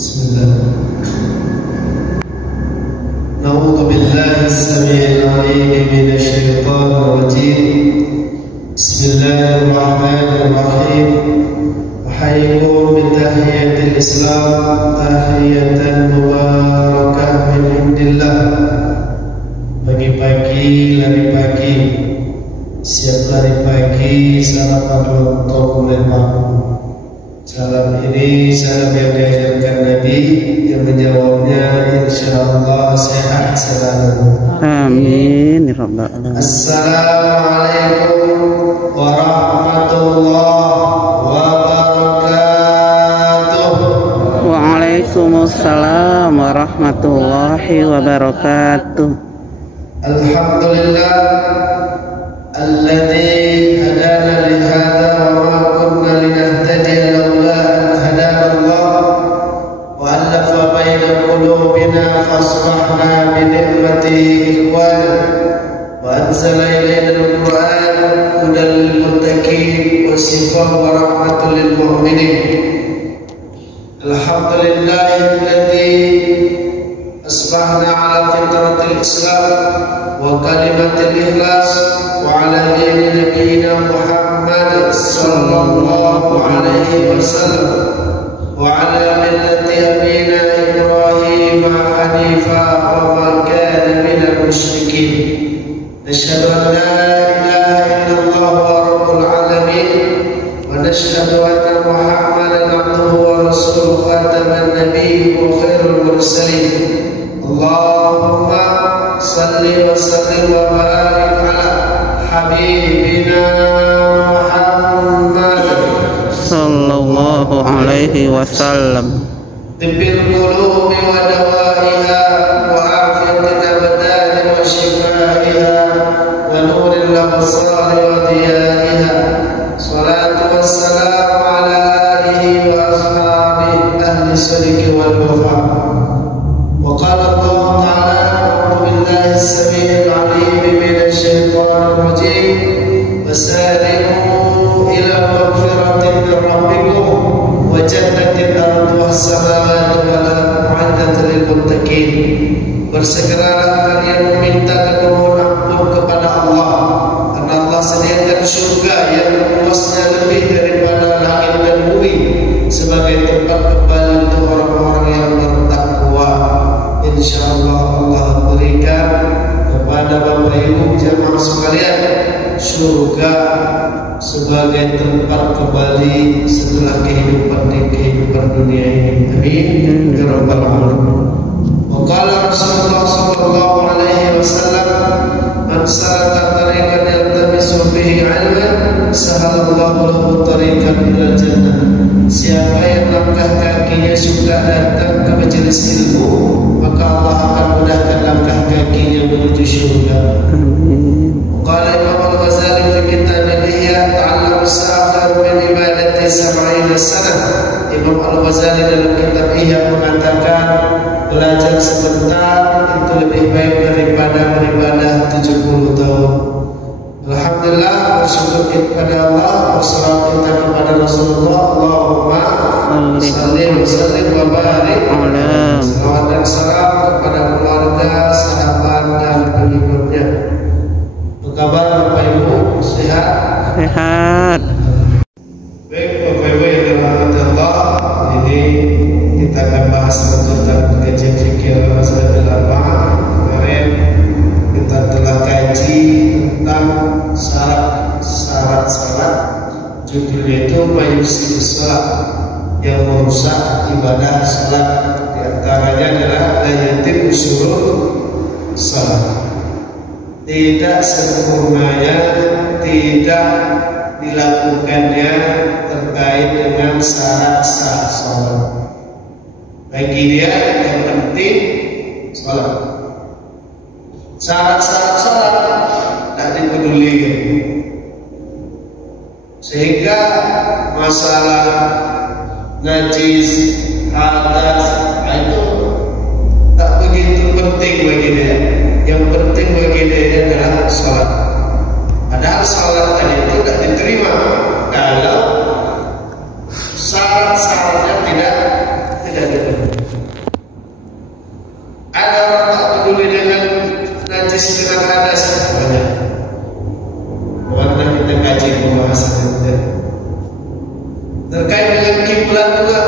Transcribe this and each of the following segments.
Bismillah. Na'udzu billahi as-sami'il 'alim minasy syaithanir rajim. Bismillahirrahmanirrahim. Ahayyikum bi tahiyyatil Islam, tahiyatan mubarakah min indillah. Pagi-pagi, lari pagi, siap lari pagi, sarapan untuk memang. Salam ini salam yang diajarkan Nabi, yang menjawabnya insyaallah sehat selalu. Amin ya rabbal alamin. Assalamualaikum warahmatullahi wabarakatuh. Waalaikumsalam warahmatullahi wabarakatuh. Alhamdulillah alladzi hadana li hadza wa ma kunna linahtadiya laula an hadana Allah wa alafa baina qulubina fasbahna bi ni'matihi ikhwana wa anzala ilayna al-Qur'an hudan lil muttaqin wa shifaan wa rahmatan lil mu'minin. Alhamdulillahilladzi asbahna ala fitratil Islam wa kalimatil ikhlas wa ala dini nabiyyina Muhammad sallallahu alaihi wasallam wa ala millati abina Ibrahim hanifa wa ma kana minal musyrikin. Nashhadu an la ilaha illallah wa rabbul alamin wa nashhadu anna Muhammadan abduhu wa rasuluhu khataman nabiyyin wa khairul mursalin. Allahumma salli wa sallim wa barik ala habibina Muhammad Sallallahu alaihi wasallam. Tibbil qulubi wa dawaiha wa afiyatil abdani wa shifaiha wa nuril absari wa diyaiha. Salatu wassalamu ala alihi wa ashabihi ahli sidqi wal wafa. Wa qala Allah ta'ala a'udzu billahi as-sami'il 'alim minash shaitanir rajim. Wasari'u ila maghfiratin min rabbikum wa jannatin 'arduha as-samawati wal ardu 'iddatul lil muttaqin. Bersegeralah kalian meminta dan memohon ampun kepada Allah, karena Allah sediakan surga yang luasnya lebih daripada langit dan bumi sebagai tempat kembali untuk orang-orang yang bertakwa. Insyaallah Allah berikan kepada Bapak Ibu jamaah sekalian surga sebagai tempat kembali setelah kehidupan dunia ini. Amin ya rabbal alamin. Wa qala Rasulullah sallallahu alaihi wasallam, man salaka tariqan yaltamisu fihi 'ilman sahalallahu lahu tariqan ilal jannah. Siapa yang langkah kakinya suka datang ke majelis ilmu, maka Allah akan mudahkan langkah kakinya menuju surga. Qala Imam Al-Ghazali fi kitab Ihya ta'allam as-sa'atar min ibadati 70 sanah. Imam Al-Ghazali dalam kitab Ihya mengatakan belajar sebentar itu lebih baik daripada beribadah 70 tahun. Alhamdulillah, bersyukur kepada Allah, bersalawat kita kepada Rasulullah. Allahumma salli wa sallim wa barik ala. Salawat dan salam kepada keluarga, sahabat dan pengikutnya. Apa kabar Bapak Ibu? Sehat? Sehat. Baik Bapak Ibu yang dirahmati Allah, ini kita akan bahas tentang kajian fikih Mazhabul Arba'ah. Kemarin kita telah kaji tentang syarat salat. Judulnya itu mayusi salat, yang merusak ibadah salat. Di antaranya adalah la yatim usulul salat. Tidak sempurnanya, tidak dilakukannya terkait dengan syarat sah salat. Bagi dia yang penting salat. Syarat-syarat salat tidak dipedulikan, sehingga masalah najis, hadas itu tak begitu penting bagi dia. Yang penting bagi dia adalah salat. Padahal salat tadi itu tidak diterima kalau syarat-syaratnya tidak dipenuhi. Terkait dengan kiblat juga,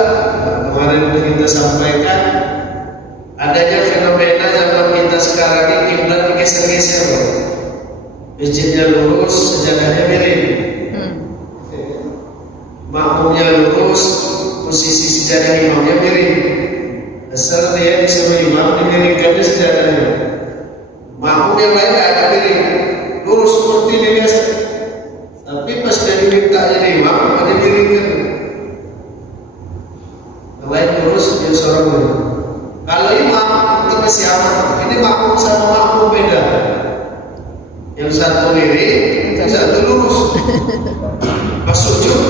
kemarin kita sampaikan adanya fenomena zaman kita sekarang ini kiblat digeser-geser. Masjidnya lurus, sejadahnya miring. Makmumnya lurus, posisi sejadah imamnya miring. Asal dia bisa imam dimiringkannya sejadahnya. Makmum yang lain tidak ada miring, lurus seperti ini biasa. Tapi pas dia diminta jadi imam, ada miringkan. Yang lain lurus, dia seorang miring. Kalau imam itu masih aman. Ini makmum sama makmum beda. Yang satu miring, yang satu lurus. Pas sujud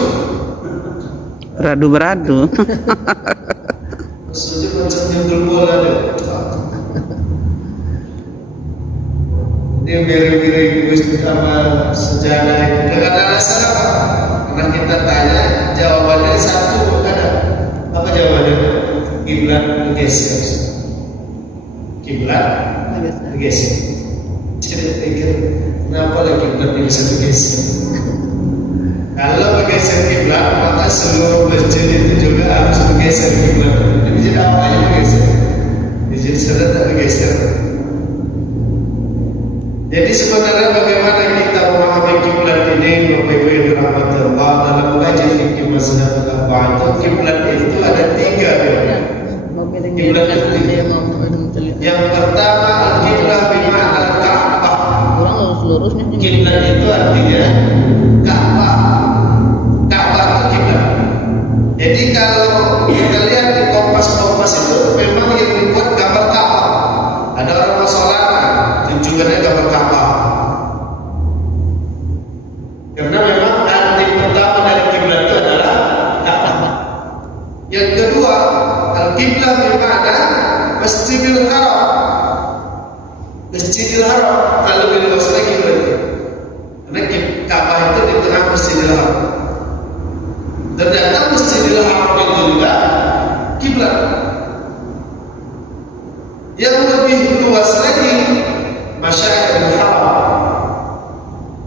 Beradu-beradu. sujud macam nyentul bola deh. Dia miring-miring apa sejadah itu. Dengan alasan apa? Karena kita tanya, jawabannya satu bukan ada. Apa jawabannya? Kiblat bergeser. Kiblat bergeser. Jadi pikir, kenapa lagi kiblat bisa bergeser? Kalau bergeser kiblat, maka seluruh masjid itu juga harus bergeser kiblat. Jadi apa yang bergeser? Jadi sudah tak bergeser. Jadi sebenarnya bagaimana kita memahami kiblat ini, Bapak Ibu yang dirahmati Allah, dalam mengaji fikih mazhab al-arba'ah itu kiblat itu ada tiga. Kiblat itu tiga. Yang pertama al-kiblah bima'na al-Ka'bah. Kiblat itu artinya Ka'bah. Ka'bah itu kiblat. Jadi kalau kita lihat di kompas-kompas itu memang yang dibuat gambar Ka'bah. Ada orang masalah tunjukkannya gambar Ka'bah. Karena memang arti pertama dari kiblat itu adalah Ka'bah. Yang kedua, al-kiblah bermakna Masjidil Haram. Masjidil Haram kalau diluas lagi berarti. Karena Ka'bah itu di tengah Masjidil Haram. Ternyata Masjidil Haram itu juga kiblat. Yang lebih luas lagi Masyairul Haram,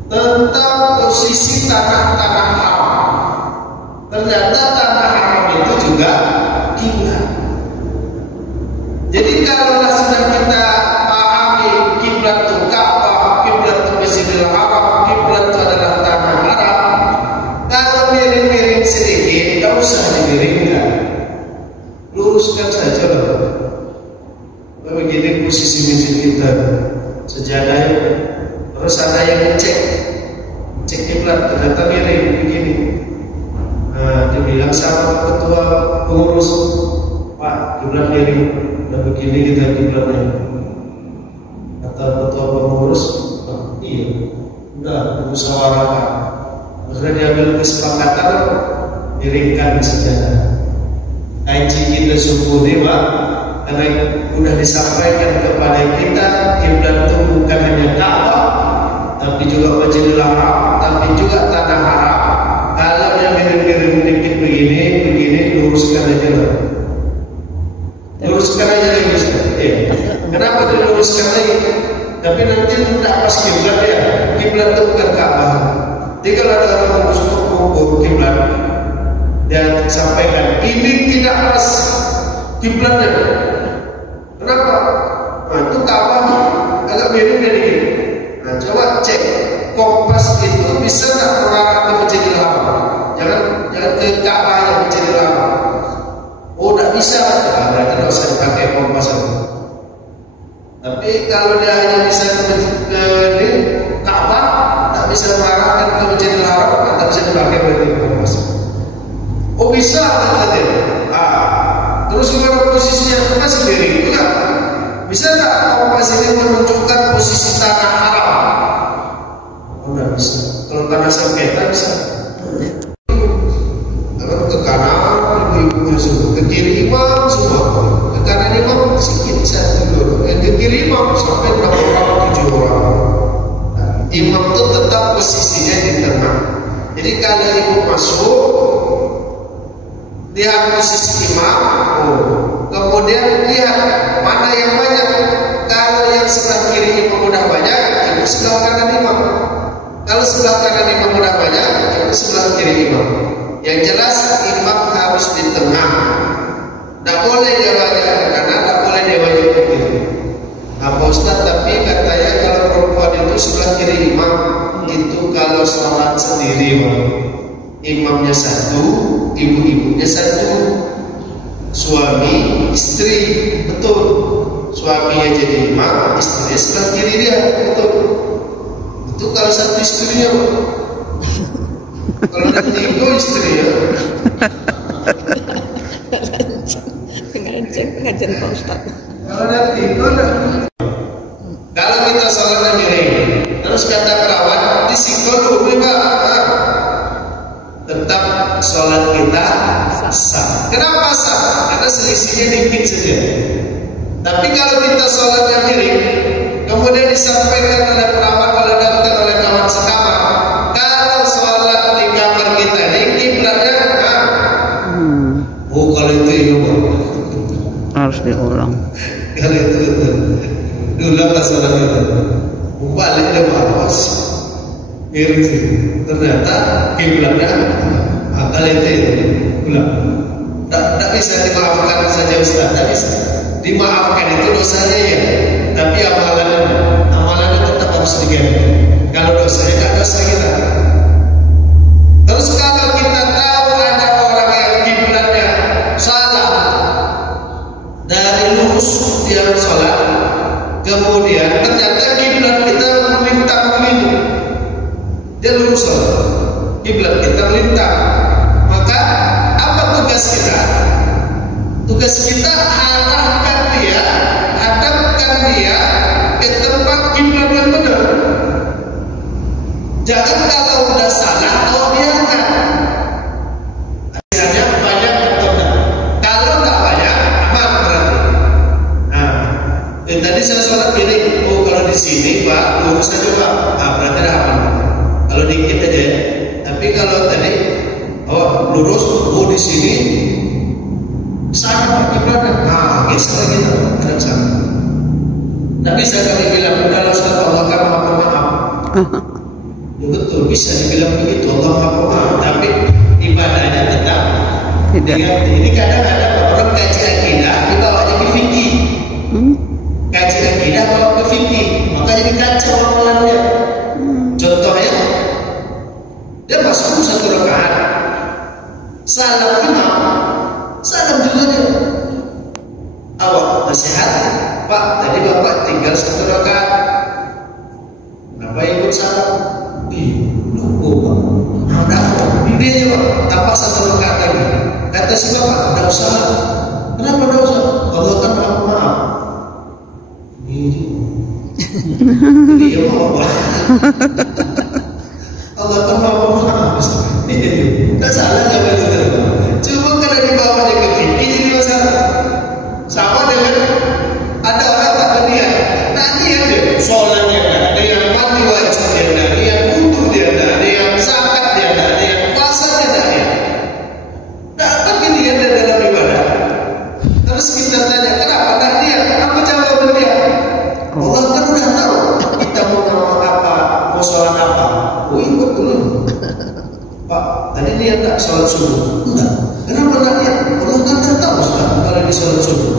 tentang posisi tanah-tanah haram. Ternyata tanah haram itu juga kiblat. Jadi kalau sudah kita pahami kiblat itu Ka'bah, kiblat itu Masjidil Haram, kiblat itu adalah tanah haram. Kalau miring-miring sedikit, tidak usah dimiringkan, luruskan saja lah. Begini posisi masjid kita, sejadahnya. Terus ada yang cek kiblat, ternyata miring begini. Nah, dia bilang sama ketua pengurus, Pak, kiblat miring, udah begini kita kiblatnya. Kata ketua pengurus, iya, udah musyawarahkan. Akhirnya diambil kesepakatan, miringkan sejadah. Kaji kita subuh ini, Pak. Karena sudah disampaikan kepada kita kiblat itu bukan hanya Ka'bah, tapi juga Masjidil Haram, tapi juga tanah haram. Kalau dia miring-miring dikit begini, luruskan aja lah. Luruskan aja lagi Ustaz. Ya. Kenapa diluruskan lagi? Tapi nanti tidak pas kiblat ya. Kiblat itu bukan Ka'bah. Jadi kalau ada orang mengukur kiblat, dia sampaikan ini tidak pas kiblatnya. Kenapa? Nah, itu Ka'bah agak miring dari ini. Nah, coba cek kompas itu bisa tak mengarah ke Masjidil Haram? Jangan ke Ka'bah yang Masjidil Haram. Oh, tidak bisa. Nah, berarti tidak usah dipakai kompas itu. Tapi kalau dia hanya bisa ke Ka'bah, tak bisa mengarahkan ke Masjidil Haram, tak bisa dipakai berarti kompas. Oh, bisa tadi. Terus kalau posisinya masih miring juga, bisa nggak kompas ini menunjukkan posisi tanah haram? Oh, nggak bisa. Kalau tanah sengketa bisa. Ke kanan ibu-ibunya semua, ke kiri imam semua, ke kanan imam sedikit satu dua, ke kiri imam sampai berapa orang 7 orang. Nah, imam itu tetap posisinya di tengah. Jadi kalau ibu masuk, lihat posisi imam, kemudian lihat mana yang banyak. Kalau yang sebelah kiri imam udah banyak, itu sebelah kanan imam. Kalau sebelah kanan imam udah banyak, itu sebelah kiri imam. Yang jelas imam harus di tengah. Tidak boleh dia banyak ke kanan, tidak boleh dia banyak ke kiri. Apa Ustaz, tapi katanya kalau perempuan itu sebelah kiri imam, itu kalau sholat sendiri, imamnya satu, ibu-ibunya satu, suami, istri, betul. Suaminya jadi imam, istrinya sebelah kiri dia, betul. Itu kalau satu istrinya, kalau nanti itu istrinya. Ngajen Pak Ustaz. Kalau nanti itu, kalau kita sholatnya miring, terus kata perawat, disikol dulu Pak. Tetap sholat kita sah. Kenapa sah? Karena selisihnya dikit saja. Tapi kalau kita sholatnya miring, kemudian disampaikan oleh perawat, oleh dokter, oleh kawan sekamar, kalau sholat di kamar kita ini kiblatnya, kalau itu harus diulang. Kalau itu diulang sholat itu, balik dia bawas, miring sih. Ternyata kiblatnya kalau itu ulang. Tak bisa dimaafkan saja Ustaz, tak bisa. Dimaafkan itu dosanya ya, tapi amalannya tetap harus diganti. Kalau dosanya kan dosa kita. Terus kalau kita tahu ada orang yang kiblatnya salah dari lurus dia sholat, kemudian ternyata kiblat kita melintang, dia lurus sholat, kiblat kita melintang, maka apa tugas kita? Tugas kita hadapkan dia ke tempat kiblat yang benar. Jangan kalau udah salah kau biarkan. Hasilnya banyak atau enggak? Kalau enggak banyak, aman berarti. Tadi saya sholat miring. Kalau di sini Pak, lurus aja Pak. Berarti ada aman. Kalau dikit aja ya. Tapi kalau tadi, lurus. Di sini. Sana kiblatnya, geser lagi dan sana. Tak bisa kami bilang dalam surat Allah kan maha pemaaf. Ya betul, bisa dibilang begitu Allah maha pemaaf, tapi ibadahnya tetap tidak. Ini kadang-kadang orang kaji akidah dibawanya ke fikih. Kaji akidah bawa ke fikih, maka jadi kacau amalannya. Contohnya, dia masuk satu rakaat, salam imam. Salam juga dia. Awak nasihat, Pak, tadi Bapak tinggal satu rakaat. Kenapa ikut salam? Lupa Pak. Udah, dia aja Pak, tambah satu rakaat lagi. Kata si Bapak, udah usah. Kenapa udah usah? Allah kan maha pemaaf. Dia mau apa? Allah kan maha pemaaf. Tak salah jangan itu. Cuma kalau dibawa ke fikih jadi masalah. Sama dengan ada orang tak berniat. Nanti ada sholatnya ada yang mati wajib dia ada yang wudu dia ada yang zakat dia ada yang puasa dia ada. Tak begini ada dalam ibadah. Terus kita tanya kenapa tak dia? Apa jawaban dia? Allah kan sudah tahu kita mau ngomong apa, mau sholat apa. Ikut dulu. Pak, tadi dia tak sholat subuh. Enggak. Kenapa tak niat? Allah kan tak tahu kalau di sholat subuh.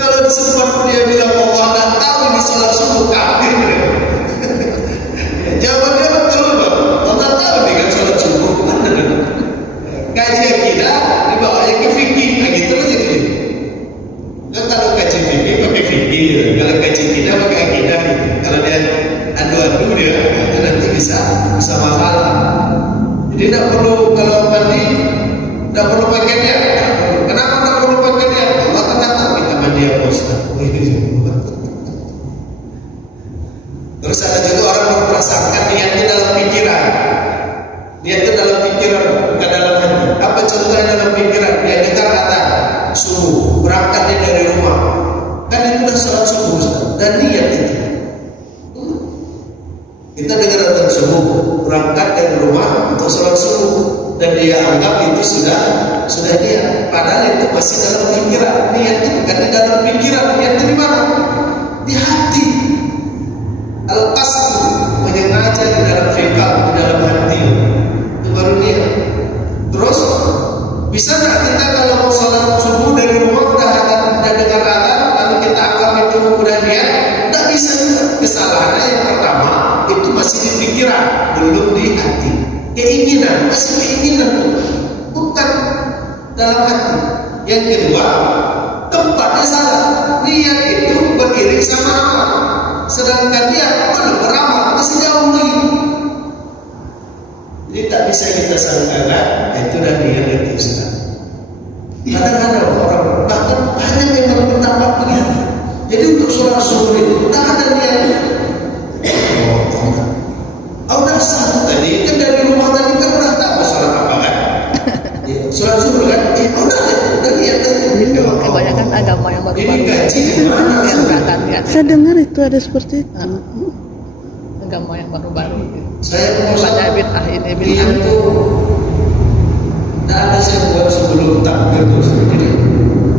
Kalau sempat dia bilang Allah tak tahu di sholat subuh, kafir. Jawab dia betul Pak. Allah tahu dia kan sholat subuh. Kaji akidah dibawanya ke fikih, gitu aja gitu. Kan kalau kaji fikih pakai fikih, kalau kaji akidah pakai akidah. Kalau dia adu-adu dia nanti bisa masalah. Jadi tidak perlu kalau mandi tidak perlu pakai niat. Kenapa tidak perlu pakai niat? Allah kan tahu kita mandi apa Ustaz. Terus ada juga orang memperasangkan niatnya dalam pikiran. Niatnya dalam pikiran, bukan dalam hati. Apa contohnya dalam pikiran? Dia dengar kata subuh, berangkatnya dari rumah. Kan itu sudah sholat subuh Ustaz. Dan niat itu. Kita dengar azan subuh, berangkat dari rumah untuk sholat subuh, dan dia anggap itu sudah niat. Padahal itu masih dalam pikiran. Niat itu bukan di dalam pikiran. Niat itu di mana? Di hati. Al-qasd menyengaja di dalam fikah, di dalam Bisa nggak kita kalau mau sholat subuh dari rumah udah dengar azan lalu kita anggap itu udah niat? Nggak bisa juga. Kesalahannya yang pertama itu masih di pikiran, belum di hati. Keinginan, masih keinginan, bukan dalam hati. Yang kedua, tempatnya salah. Niat itu beriring sama amal, sedangkan dia belum beramal, masih jauh lagi. Jadi tak bisa kita sangkakan itu dan niat itu sudah. Kadang-kadang orang bahkan hanya memang bertambah begitu. Jadi untuk sholat subuh itu tak ada niat. Udah satu tadi kan dari rumah tadi kan udah tahu sholat apa kan? Sholat subuh kan? Udah niat tadi. Kebanyakan agama yang baru-baru. Ini gaji yang berangkat ya. Saya dengar itu ada seperti itu. Agama yang baru-baru. Saya mau Baca bid'ah ini dia bid'ah. itu tidak ada saya buat sebelum takbir terus. Jadi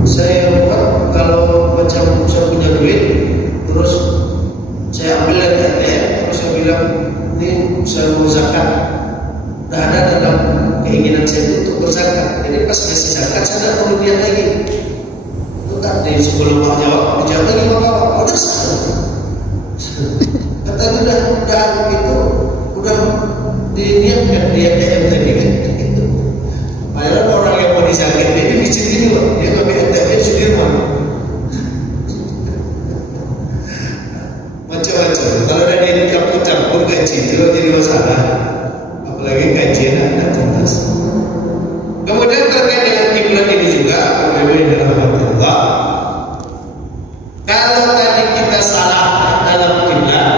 saya buat kalau macam saya punya duit terus saya ambil dari ATM terus saya bilang ini saya mau zakat. Tidak ada dalam keinginan saya itu untuk berzakat. Jadi pas kasih zakat saya tidak perlu lihat lagi. Itu tadi sebelum Pak jawab dijawab lagi Bapak. Udah satu. Kata udah itu udah diniatkan di ATM tadi kan gitu. Padahal orang yang mau dizakat ini micin ini loh, dia pakai ATM Sudirman. Macam-macam. Kalau ada yang campur gaji itu jadi masalah. Apalagi kajian anak tuntas. Kemudian terkait dengan kiblat ini juga, Alhamdulillah. Kalau tadi kita salah dalam kiblat,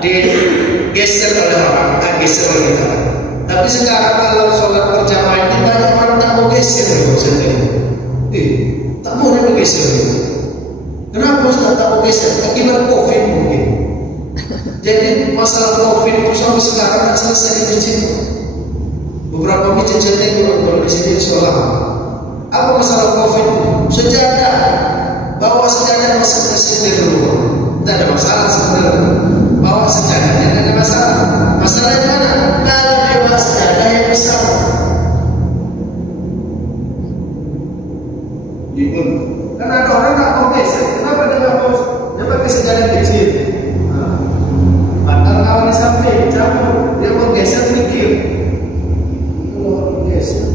digeser oleh orang, geser oleh kita. Tapi sekarang kalau sholat berjamaah ini banyak orang tak mau geser, tak mau dia geser. Kenapa Ustaz tak mau geser? Akibat COVID mungkin. Jadi masalah COVID itu sampai sekarang tak selesai di masjid. Beberapa masjid itu kalau di sini sholat. Apa masalah COVID? Sejadah, bawa sejadah masuk masjid dulu. Tidak ada masalah sebenarnya. Bawa sejadahnya tidak ada masalah. Masalahnya mana? Kalau dia bawa sejadah yang besar. Karena ada orang tak mau geser. Kenapa dia tak mau? Dia pakai sejadah kecil. Padahal kalau di samping campur, dia mau geser mikir. Geser.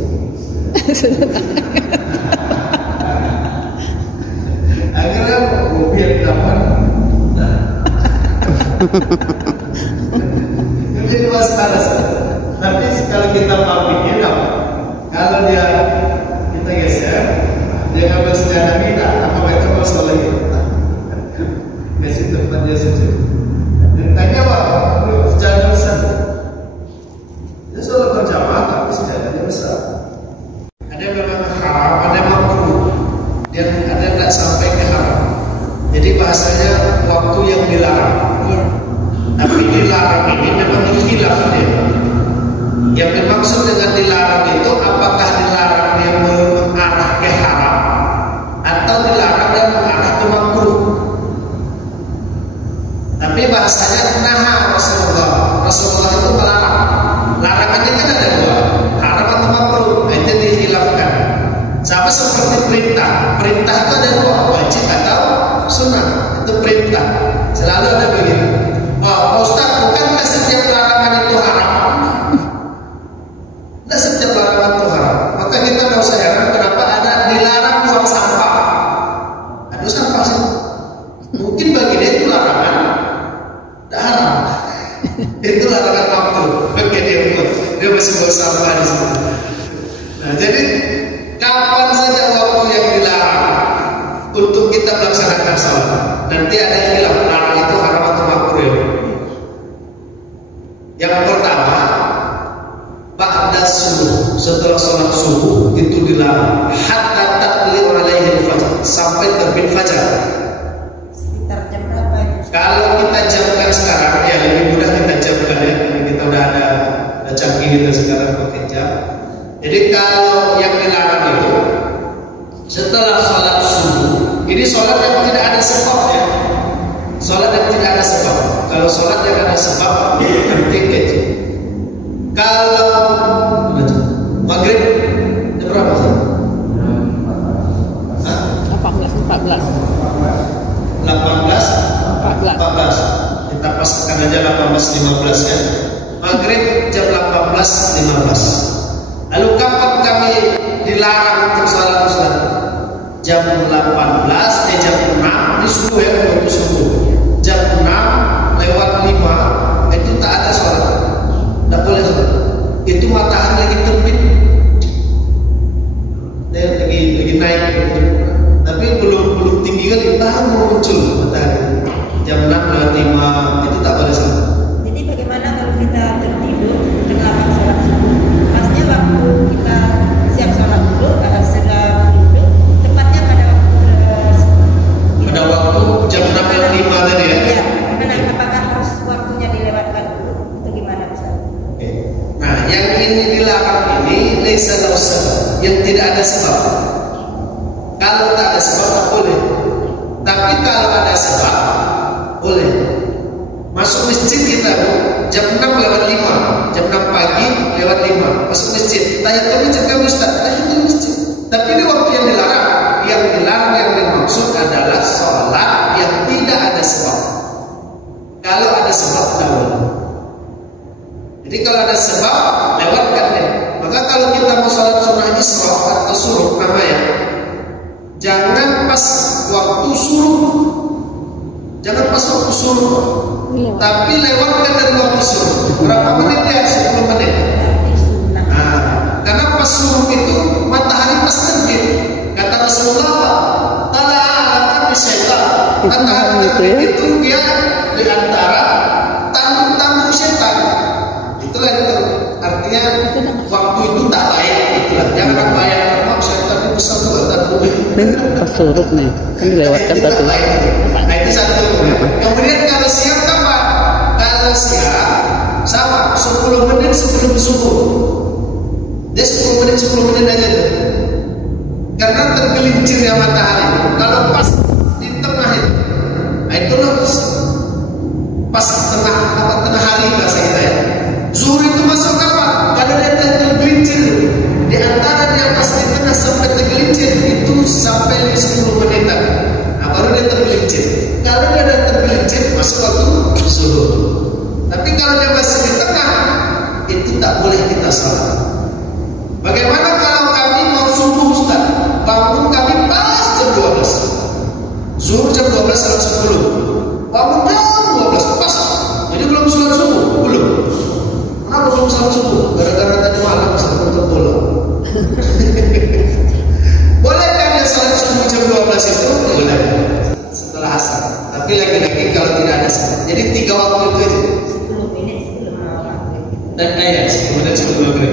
Akhirnya mobil dapat. Jadi masalah. Tapi kalau kita pabriknya dapat. Kalau dia kita geser, dia ngambil sejadah kita, apa mereka masuk lagi? Kasih tempat dia sujud. Dan tanya apa? Sejadah besar. Dia sholat berjamaah tapi sejadahnya besar. Ada yang memang haram, ada yang makruh, dan ada yang tidak sampai ke haram. Jadi bahasanya waktu yang dilarang. Tapi dilarang ini memang khilaf dia. Yang dimaksud dengan dilarang itu apakah dilarang dia mengarah ke haram atau dilarang dia mengarah ke makruh. Tapi bahasanya naha Rasulullah itu melarang. Larangannya kan ada dua, haram atau makruh. Itu dihilafkan. Sama seperti perintah. Perintah itu ada dua, wajib atau sunnah. Itu perintah. Selalu ada begitu. Oh, Ustaz, bukankah setiap larangan itu haram? Tidak setiap larangan itu haram. Maka kita mau sayangkan kenapa ada dilarang buang sampah. Aduh sampah sih. Mungkin bagi dia itu larangan, tidak haram. Itu larangan makruh. Bagi dia masih buang sampah di situ. Nah, jadi kapan saja waktu yang dilarang untuk kita melaksanakan salat. Nanti ada khilaf larang itu haram atau makruh. Yang pertama, ba'da subuh, setelah sholat subuh itu dilarang hatta tatlu alaihi al-fajr, sampai terbit fajar. Sekitar jam berapa itu? Kalau kita jamkan sekarang ya lebih mudah kita jamkan ya. Kita udah ada canggih kita sekarang pakai jam. Jadi kalau yang dilarang itu setelah sholat subuh, ini sholat yang tidak ada sebab ya. Sholat yang tidak ada sebab. Kalau sholat yang ada sebab nanti kecil. Kalau maghrib jam berapa sih? sengaja 18.15 kan. Maghrib jam 18.15. Lalu kapan kami dilarang untuk salat Ustaz? Jam 18, jam 6 di subuh ya, waktu subuh. Jam 6 lewat 5 itu tak ada salat. Tak boleh salat. Itu matahari lagi terbit. Dia lagi naik gitu. Tapi belum tinggi kan, baru muncul matahari. Jam 6 lewat 5 itu tak boleh salat. Jadi bagaimana kalau kita tertidur terlambat sholat subuh? Pasnya waktu kita siap sholat dulu, setelah duduk, tepatnya pada waktu jam 6 lewat 5 tadi ya. Iya. Apakah harus waktunya dilewatkan dulu atau gimana Ustaz? Oke. Nah, yang ini dilarang ini laisa lahu sabab, yang tidak ada sebab. Kalau tak ada sebab tak boleh. Tapi kalau ada sebab boleh. Masuk masjid kita jam 6 lewat 5, jam 6 pagi lewat 5 masuk masjid. Tahiyatul masjid kan Ustaz, tahiyatul masjid. Tapi ini waktu yang dilarang. Yang dilarang, yang dimaksud adalah sholat yang tidak ada sebab. Kalau ada sebab tak boleh. Jadi kalau ada sebab lewatkan deh. Maka kalau kita mau sholat sunnah isra atau suruh namanya, jangan pas waktu suruh. Jangan pas waktu suruh. Tapi lewatkan dari waktu suruh. Berapa menit ya? 10 menit. Nah, karena pas suruh itu matahari pas terbit. Kata Rasulullah, "Tala'atan bisyaitan." Matahari terbit itu dia di antara tanduk-tanduk setan. Itulah itu. Artinya waktu itu tak layak. Itulah. Jangan layak. Maaf setan itu besar juga tanduk. Pas suruh nih, kan dilewatkan tadi. Nah itu satu. Kemudian kalau siang kapan? Kalau siang sama 10 menit sebelum subuh. Dia 10 menit aja tuh. Karena tergelincirnya matahari. Kalau pas di tengah itu, nah itu loh pas tengah hari bahasa kita ya. Zuhur itu masuk kapan? Kalau dia tergelincir di antara dia pas di tengah sampai tergelincir itu sampai 10 menitan. Nah baru dia tergelincir. Kalau dia ada tergelincir masuk waktu zuhur. Tapi kalau dia masih di tengah itu tak boleh kita salat. Bagaimana kalau kami mau subuh Ustaz? Bangun kami pas jam 12. Zuhur jam 12 salat 10. Bangun jam 12 pas. Jadi belum salat subuh, belum. Kenapa belum salat subuh? Gara-gara tadi malam nonton bola. Boleh kan dia salat subuh jam 12 itu? Boleh. Setelah asar. Tapi lagi-lagi kalau tidak ada sebab. Jadi 3 waktu itu aja. 10 menit sebelum maghrib. Dan ayat 10 menit sebelum maghrib.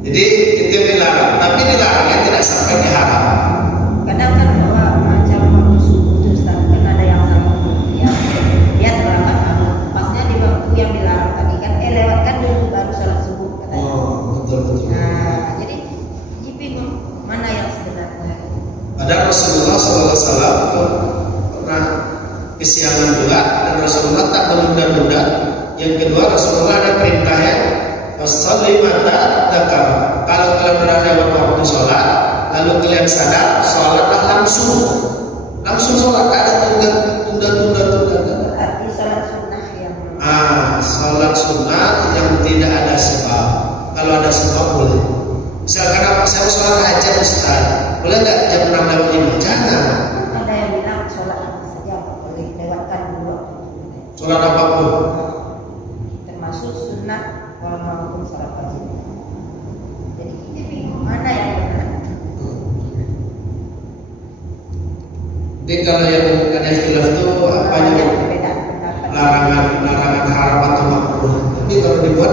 Jadi itu yang dilarang. Tapi dilarangnya tidak sampai diharam. Kadang kan bahwa macam waktu subuh itu Ustaz, kan ada yang sama yang dia terlambat bangun. Pasnya di waktu yang dilarang tadi kan lewatkan dulu baru sholat subuh katanya. Oh, betul. Nah, jadi bingung mana yang sebenarnya. Padahal Rasulullah SAW pernah kesiangan juga dan Rasulullah tak menunda-nunda. Yang kedua Rasulullah ada perintahnya Fassalli mata dakar. Kalau kalian berada waktu sholat, lalu kalian sadar, sholatlah langsung sholat. Ada tunda. Berarti sholat sunnah yang Sholat sunnah yang tidak ada sebab. Kalau ada sebab boleh. Misalkan apa saya mau sholat hajat Ustaz, boleh nggak jam 6 lewat 5? Jangan. ada yang bilang sholat apa saja boleh lewatkan dulu. Sholat apapun. Termasuk sunnah walaupun sholat wajib. Jadi kita bingung mana yang benar. Jadi kalau yang ada istilah itu apa Banyak yang perbedaan pendapat. larangan haram atau makruh. Tapi kalau dibuat